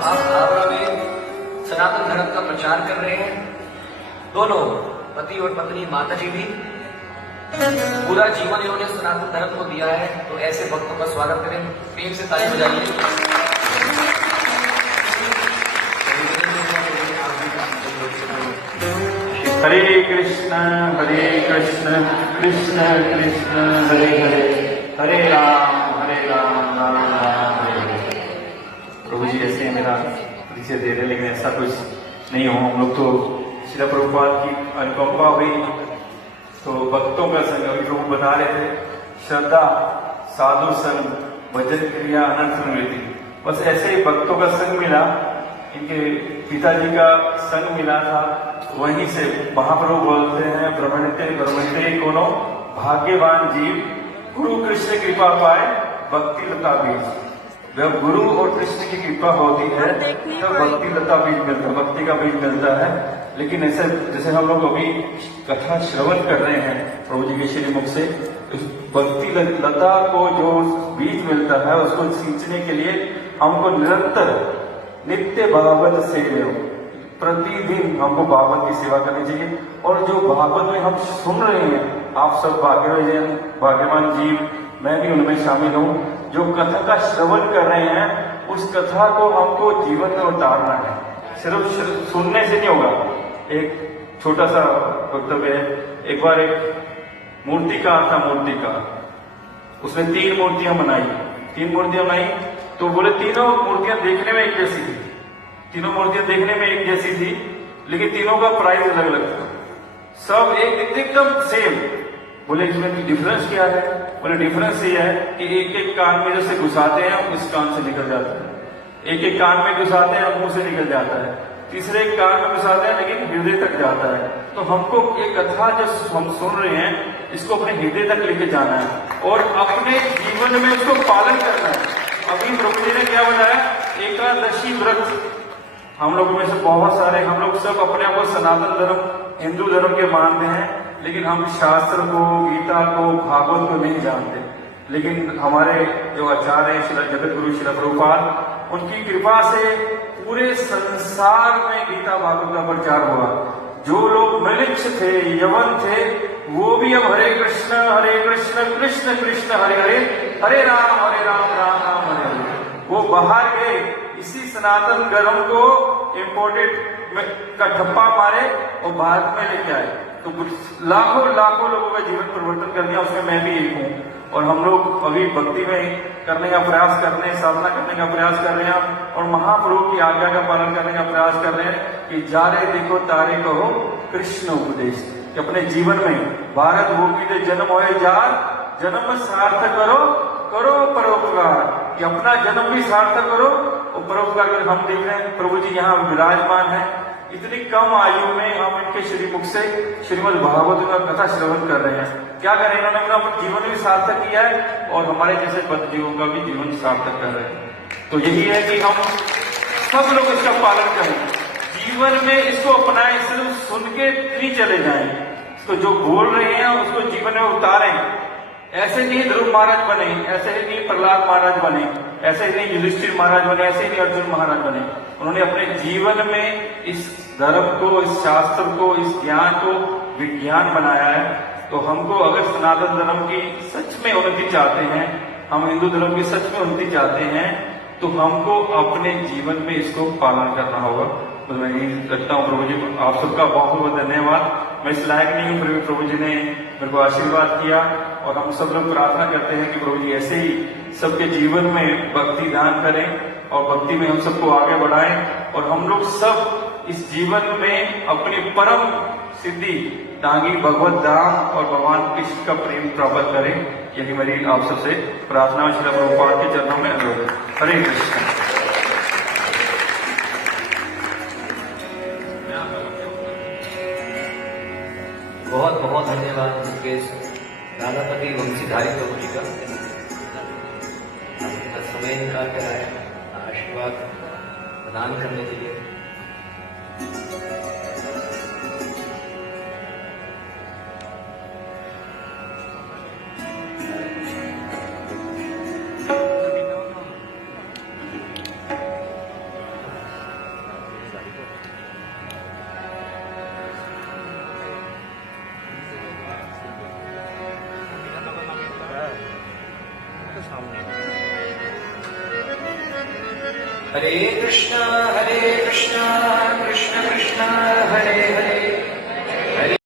आप हावड़ा में सनातन धर्म का प्रचार कर रहे हैं। दोनों पति और पत्नी, माता जी भी पूरा जीवन इन्होंने सनातन धर्म को दिया है। तो ऐसे भक्तों का स्वागत करें, प्रेम से ताली बजाइए। हरे कृष्ण कृष्ण कृष्ण हरे हरे, हरे राम राम राम हरे हरे। प्रभु जी ऐसे मेरा परिचय दे रहे, लेकिन ऐसा कुछ नहीं हो। हम लोग तो श्रील प्रभुपाद की अनुकंपा हुई तो भक्तों का संग, अभी प्रभु बता रहे थे, श्रद्धा, साधु संग, भजन क्रिया, अनंत स्मृति। बस ऐसे ही भक्तों का संग मिला, इनके पिताजी का संग मिला था। वहीं से महाप्रभु बोलते हैं, ब्रह्मण्यते कोनो भाग्यवान जीव, गुरु कृष्ण कृपा पाए भक्ति लता बीज। जब गुरु और कृष्ण की कृपा होती है तब भक्ति लता बीज मिलता है, भक्ति का बीज मिलता है। लेकिन ऐसे जैसे हम लोग अभी कथा श्रवण कर रहे हैं प्रभु जी के श्री मुख से, उस भक्ति लता को जो बीज मिलता है उसको सींचने के लिए हमको निरंतर नित्य भागवत सेवा, प्रतिदिन हमको भागवत की सेवा करनी चाहिए। और जो भागवत में हम सुन रहे हैं, आप सब भाग्यवान जीव, मैं भी उनमें शामिल हूँ, जो कथा का श्रवण कर रहे हैं, उस कथा को हमको जीवन में उतारना है। सिर्फ सुनने से नहीं होगा। एक छोटा सा वक्तव्य है। एक बार एक मूर्तिकार था, मूर्तिकार, उसने 3 मूर्तियां बनाई। तो बोले तीनों मूर्तियां देखने में एक जैसी थी, तीनों मूर्तियां देखने में एक जैसी थी, लेकिन तीनों का प्राइस अलग अलग था। सब एकदम सेम। बोले इसमें डिफरेंस क्या है? बोले डिफरेंस ये है कि एक एक कान में जैसे घुसाते हैं उस कान से निकल जाता है, एक एक कान में घुसाते हैं मुंह से निकल जाता है, तीसरे कान में घुसाते हैं लेकिन हृदय तक जाता है। तो हमको एक कथा जो हम सुन रहे हैं इसको अपने हृदय तक लेके जाना है और अपने जीवन में उसको पालन करना है। अभी प्रभु जी ने क्या बताया? एकादशी व्रत। हम लोगों में से बहुत सारे, हम लोग सब अपने आप को सनातन धर्म, हिंदू धर्म के मानते हैं, लेकिन हम शास्त्र को, गीता को, भागवत को नहीं जानते। लेकिन हमारे जो आचार्य हैं, श्री जगत गुरु श्री प्रभुपाद, उनकी कृपा से पूरे संसार में गीता भागवत का प्रचार हुआ। जो लोग मृक्ष थे, यवन थे, वो भी अब हरे कृष्ण कृष्ण कृष्ण हरे हरे, हरे राम राम राम हरे हरे। वो बाहर गए, इसी सनातन धर्म को इम्पोर्टेड का ठप्पा मारे और भारत में लेके आए। तो लाखों लोगों का जीवन परिवर्तन कर दिया, उसमें मैं भी एक हूँ। और हम लोग अभी भक्ति में करने का प्रयास कर रहे हैं, साधना करने का प्रयास कर रहे हैं और महाप्रभु की आज्ञा का पालन करने का प्रयास कर रहे हैं कि जा रे देखो तारे कहो कृष्ण उपदेश। कि अपने जीवन में भारत भूमि से जन्म होए जार, जन्म सार्थक करो परोपकार। कि अपना जन्म भी सार्थक करो और परोपकार करो। हम देख रहे हैं प्रभु जी यहाँ विराजमान है, इतनी कम आयु में हम इनके श्रीमुख से श्रीमद् भागवत का कथा श्रवण कर रहे हैं। क्या करें, इन्होंने अपना जीवन भी सार्थक किया है और हमारे जैसे बद्ध जीवों का भी जीवन सार्थक कर रहे हैं। तो यही है कि हम सब लोग इसका पालन करें, जीवन में इसको अपनाएं, सिर्फ सुन के नहीं चले जाएं, इसको जो बोल रहे हैं उसको जीवन में उतारें। ऐसे नहीं ध्रुव महाराज बने, ऐसे ही नहीं प्रहलाद महाराज बने, ऐसे ही नहीं युधिष्ठिर महाराज बने, ऐसे ही नहीं अर्जुन महाराज बने। उन्होंने अपने जीवन में इस धर्म को, इस शास्त्र को, इस ज्ञान को विज्ञान बनाया है। तो हमको अगर सनातन धर्म की सच में उन्नति चाहते हैं, हम हिंदू धर्म की सच में उन्नति चाहते हैं, तो हमको अपने जीवन में इसको पालन करना होगा। तो मैं यही रखता हूँ। प्रभु जी आप सबका बहुत बहुत धन्यवाद। मैं इस लायक नहीं हूँ, प्रभु जी ने मेरे को आशीर्वाद किया और हम सब लोग प्रार्थना करते हैं कि प्रभु जी ऐसे ही सबके जीवन में भक्ति दान करें और भक्ति में हम सबको आगे बढ़ाएं और हम लोग सब इस जीवन में अपनी परम सिद्धि दांगी भगवत धाम और भगवान कृष्ण का प्रेम प्राप्त करें। यही मेरी आप सबसे प्रार्थना श्री प्रभुपाद के चरणों में अनुरोध है। हरे कृष्ण। बहुत बहुत धन्यवाद मुकेश राधापति वंशीधारी प्रभु जी का, अपना समय निकाल कर आए आशीर्वाद प्रदान करने के लिए। के सामने। हरे कृष्णा कृष्ण कृष्ण हरे हरे